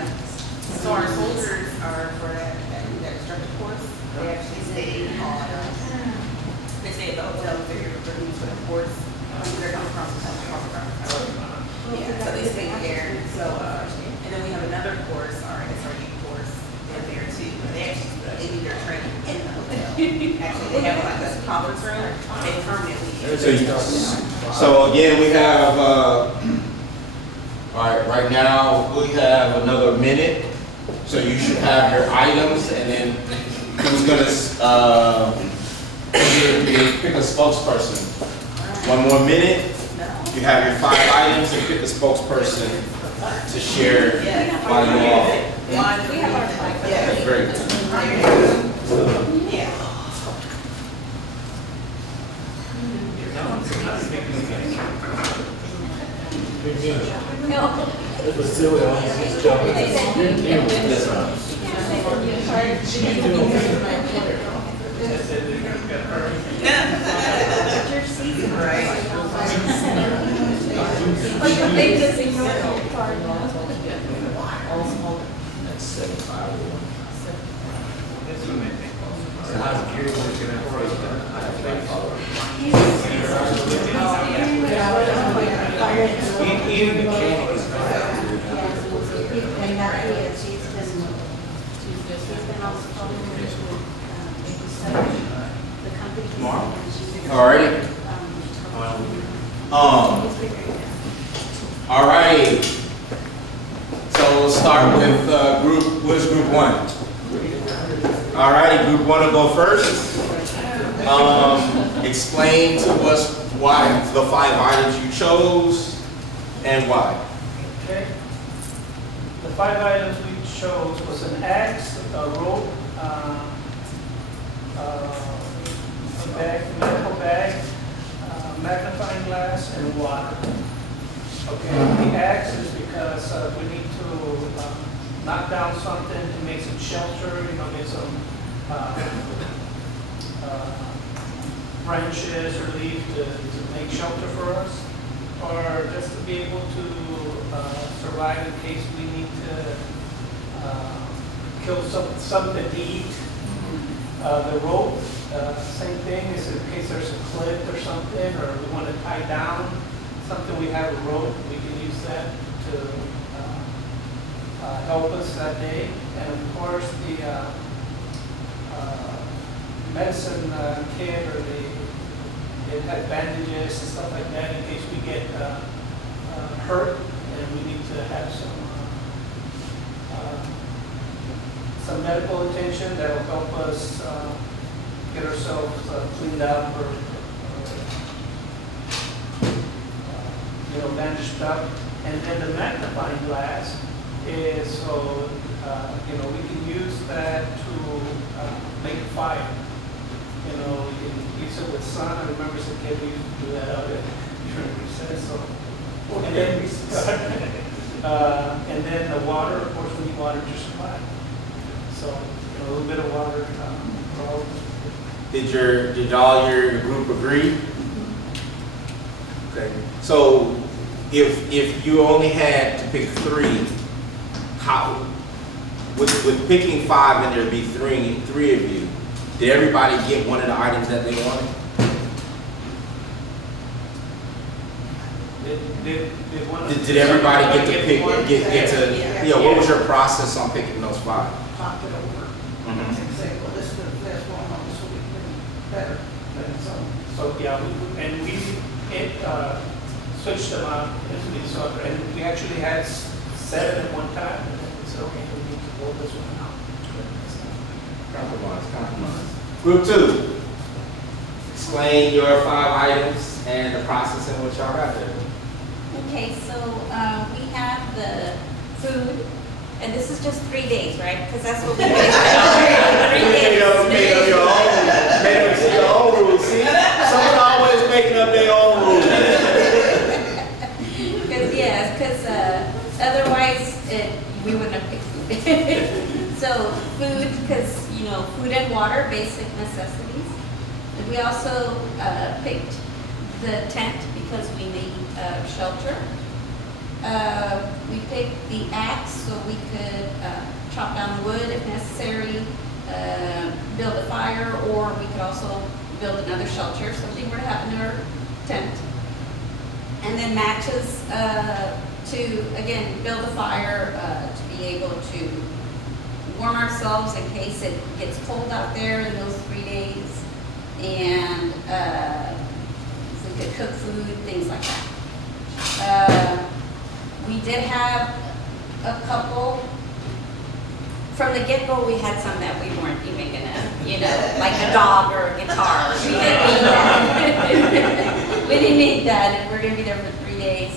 Yeah. So our soldiers are for that instructor course, they actually stay on, they stay at the hotel, they're here for the course. They're coming from yeah, so they stay there, so, and then we have another course, our SRE course, they're there too, but they actually, they do their training in the hotel. Actually, they have like a conference room, they permanently. So again, we have, all right, right now, we have another minute. So you should have your items, and then who's gonna, pick a spokesperson. One more minute, you have your 5 items, and pick a spokesperson to share by you all. We have our five. Okay, great. Yeah. It was silly, I was just joking. That's right. That's 751. So how's the gear working out for you? I have 5 followers. Even the mechanic is And that is, she's been on the phone with the company. Tomorrow? and she's- Alrighty. All right. So we'll start with what is group 1? All righty, group 1 will go first. Explain to us why the 5 items you chose and why. Okay. The 5 items we chose was an axe, a rope, a bag, medical bag, magnifying glass, and water. Okay, the axe is because we need to knock down something to make some shelter, get some branches or leaf to make shelter for us, or just to be able to survive in case we need to kill something to eat. The rope, same thing, is in case there's a cliff or something, or we want to tie down something, we have a rope, we can use that to help us that day. And of course, the medicine kit, or it had bandages and stuff like that in case we get hurt and we need to have some medical attention that will help us get ourselves cleaned up or bandaged up. And then the magnifying glass is so we can use that to make a fire. You can use it with sun. I remember as a kid we used to do that out during recess. So, and then the water, of course, we need water to survive. So a little bit of water for all. Did all your group agree? Okay. So if you only had to pick 3, how with picking 5 and there'd be three of you, did everybody get one of the items that they wanted? Did everybody get to pick? What was your process on picking those 5? Talk it over. Mhm. And say, well, this is one on, this will be better. So yeah, switched them out as we saw, and we actually had 7 at one time, and then we said, okay, we need to roll this one out. Compromise. Group 2. Explain your 5 items and the process in which y'all got there. Okay, so we have the food, and this is just 3 days, right? Because that's what we do. 3 days. Made up your own rules. See, someone always making up their own rules. Because otherwise we wouldn't have picked food. So food, because food and water, basic necessities. And we also picked the tent because we need shelter. We picked the axe so we could chop down wood if necessary, build a fire, or we could also build another shelter if something were to happen to our tent. And then matches to, again, build a fire, to be able to warm ourselves in case it gets cold out there in those 3 days. And if we could cook food, things like that. We did have a couple, from the get-go, we had some that we weren't even gonna, like a dog or a guitar. We didn't need that. We didn't need that, and we're gonna be there for 3 days.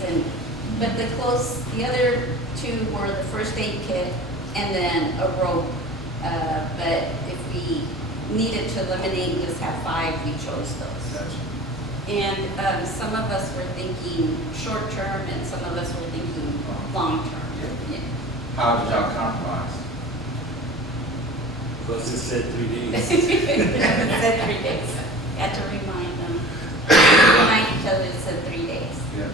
But the other two were the first aid kit and then a rope. But if we needed to eliminate and just have 5, we chose those. Gotcha. And some of us were thinking short term, and some of us were thinking long term. Yeah. How did y'all compromise? Plus it said 3 days. It said 3 days. Got to remind them. Remind each other it said 3 days. Yeah.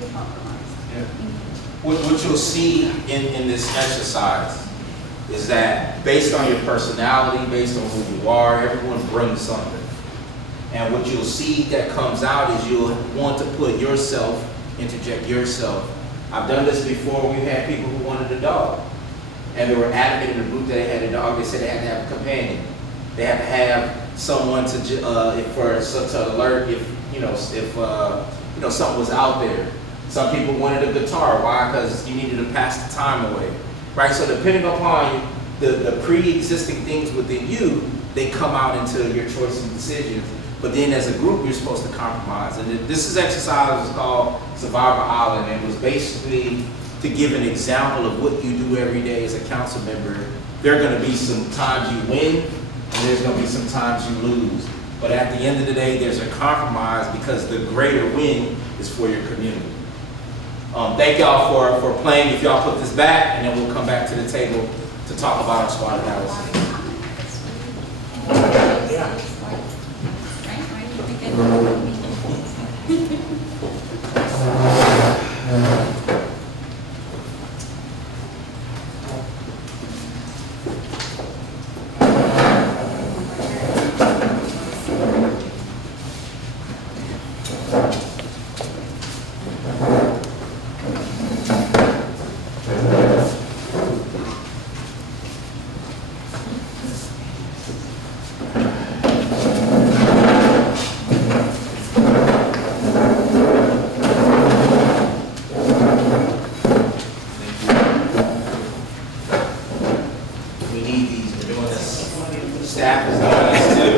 We compromised. What you'll see in this exercise is that based on your personality, based on who you are, everyone brings something. And what you'll see that comes out is you'll want to put yourself, interject yourself. I've done this before. We've had people who wanted a dog. And they were adamant in the group that they had a dog. They said they had to have a companion. They had to have someone to alert if something was out there. Some people wanted a guitar. Why? Because you needed to pass the time away, right? So depending upon the pre-existing things within you, they come out into your choices and decisions. But then as a group, you're supposed to compromise. And this exercise was called Survivor Island, and it was basically to give an example of what you do every day as a council member. There are going to be some times you win, and there's going to be some times you lose. But at the end of the day, there's a compromise because the greater win is for your community. Thank y'all for playing. If y'all put this back, and then we'll come back to the table to talk about our SWOT analysis. Yeah. We need these. We're doing this. Staff is doing this too.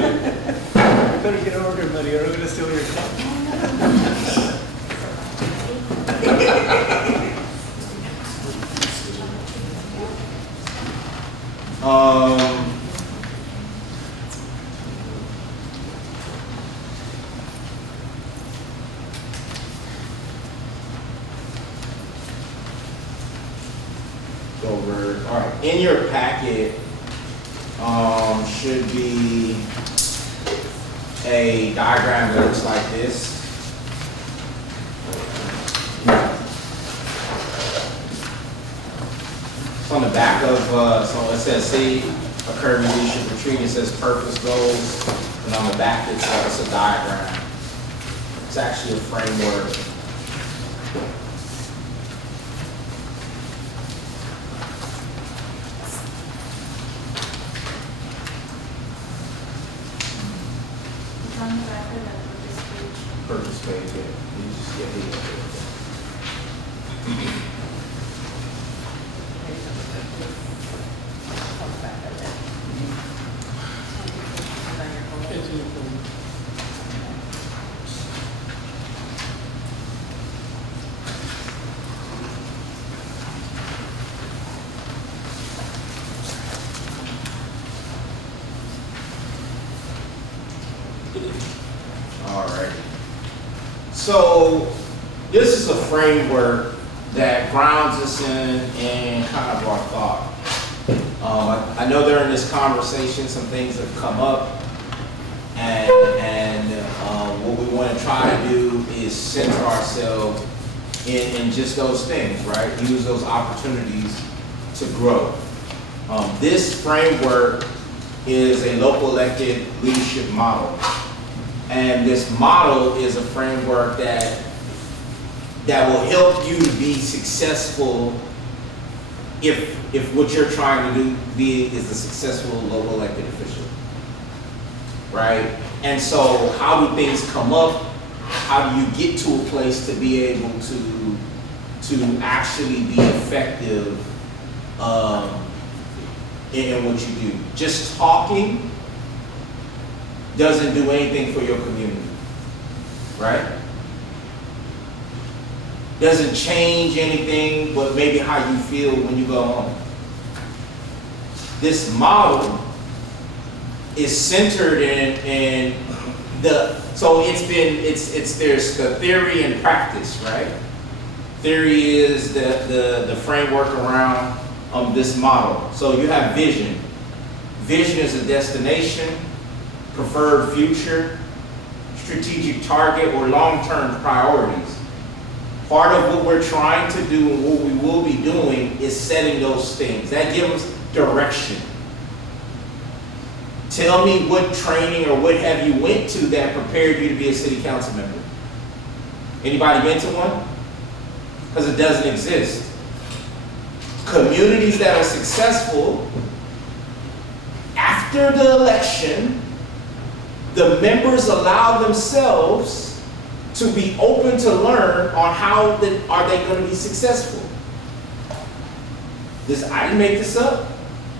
You better get over here, buddy, or we're gonna steal your car. Over. All right. In your packet should be a diagram that looks like this. It's on the back of, so it says see a curvy leadership retreat. It says purpose goals, and on the back it's a diagram. It's actually a framework. On the back of the purpose page. Purpose page, yeah. You just get it. All right. So this is a framework that grounds us in kind of our thought. I know during this conversation some things have come up, and what we want to try to do is center ourselves in just those things, right? Use those opportunities to grow. This framework is a local elected leadership model. And this model is a framework that will help you to be successful if what you're trying to be is a successful local elected official, right? And so how do things come up? How do you get to a place to be able to actually be effective in what you do? Just talking doesn't do anything for your community, right? Doesn't change anything but maybe how you feel when you go home. This model is centered in so there's the theory and practice, right? Theory is the framework around this model. So you have vision. Vision is a destination, preferred future, strategic target, or long-term priorities. Part of what we're trying to do and what we will be doing is setting those things. That gives direction. Tell me what training or what have you went to that prepared you to be a city council member? Anybody been to one? Because it doesn't exist. Communities that are successful, after the election, the members allow themselves to be open to learn on how are they going to be successful. I didn't make this up.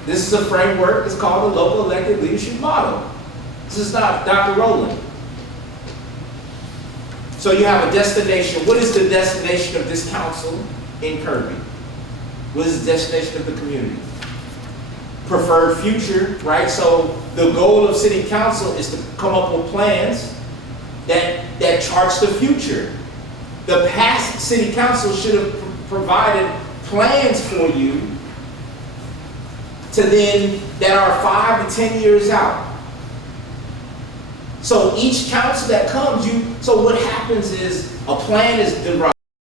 This is a framework. It's called the Local Elected Leadership Model. This is not Dr. Rowland. So you have a destination. What is the destination of this council in Kirby? What is the destination of the community? Preferred future, right? So the goal of city council is to come up with plans that charts the future. The past city council should have provided plans for you that are 5 to 10 years out. So each council that comes, so what happens is a plan is derived.